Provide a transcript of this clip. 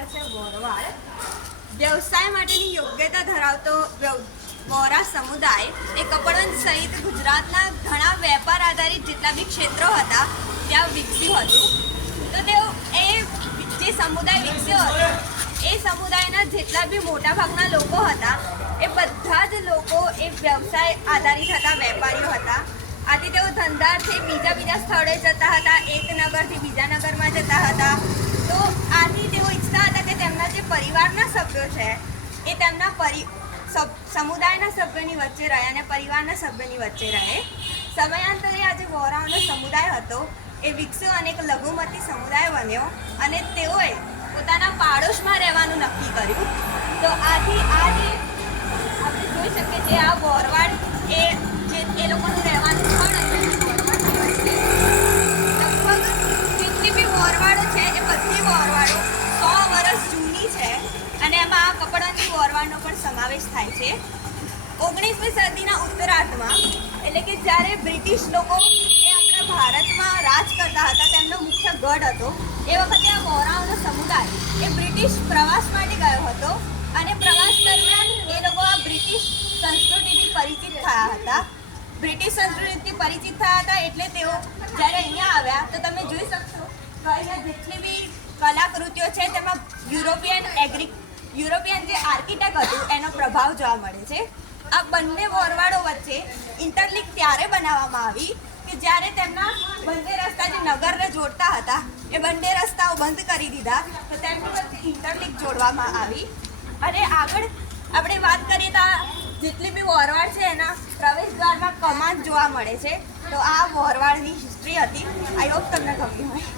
સ્થળ છે વોરવાડ. વ્યવસાય માટેની યોગ્યતા ધરાવતો વોરા સમુદાય એ કપડવંજ સહિત ગુજરાતના ઘણા વેપાર આધારિત જેટલા બી ક્ષેત્રો હતા ત્યાં વિકસ્યું હતું. તો તેઓ એ જે સમુદાય વિકસ્યો હતો એ સમુદાયના જેટલા બી મોટાભાગના લોકો હતા એ બધા જ લોકો એ વ્યવસાય આધારિત હતા, વેપારીઓ હતા. આથી તેઓ ધંધાર્થે બીજા સ્થળે જતા હતા, એક નગરથી બીજા નગરમાં જતા હતા. તો આથી તેઓ ઈચ્છતા હતા કે તેમના જે પરિવારના સભ્યો છે એ તેમના સમુદાયના સભ્યોની વચ્ચે રહે અને પરિવારના સભ્યોની વચ્ચે રહે. સમયાંતરે આ જે વોરાઓનો સમુદાય હતો એ વિકસ્યો અને એક લઘુમતી સમુદાય બન્યો અને તેઓએ પોતાના પાડોશમાં રહેવાનું નક્કી કર્યું. તો આથી આ જે આપણે જોઈ શકીએ છીએ આ વોરવાડ એ જે એ લોકોનું રહેવાનું સ્થળ હતું લગભગ જેટલી બી વોરવાડો છે એ બધી વોરવાડો 100 વર્ષ જૂની છે અને એમાં આ કપડવંજની વોરવાડનો પણ સમાવેશ થાય છે. 19મી સદીના ઉત્તરાર્ધમાં એટલે કે જ્યારે બ્રિટિશ લોકો એ આપણા ભારતમાં રાજ કરતા હતા, તેમનો મુખ્ય ગઢ હતો, એ વખતે આ વોરાઓનો સમુદાય એ બ્રિટિશ પ્રવાસ માટે ગયો હતો અને પ્રવાસ દરમિયાન એ લોકો આ બ્રિટિશ સંસ્કૃતિથી પરિચિત થયા હતા. એટલે તેઓ જ્યારે અહીંયા આવ્યા તો તમે જોઈ શકશો કે અહીંયા જેટલી બી કલાકૃતિઓ છે તેમાં યુરોપિયન જે આર્કિટેક્ટ હતું એનો પ્રભાવ જોવા મળે છે. આ બંને વોરવાડો વચ્ચે ઇન્ટરલિંક ત્યારે બનાવવામાં આવી કે જ્યારે તેમના બંને રસ્તા જે નગરને જોડતા હતા એ બંને રસ્તાઓ બંધ કરી દીધા તો તેમની વચ્ચે ઇન્ટરલિંક જોડવામાં આવી. અને આગળ આપણે વાત કરીએ તો જેટલી બી વોરવાડ છે એના પ્રવેશ દ્વારમાં કમાન જોવા મળે છે. તો આ વોરવાડની હિસ્ટ્રી હતી. આઈ હોપ તમને ગમ્યું હોય.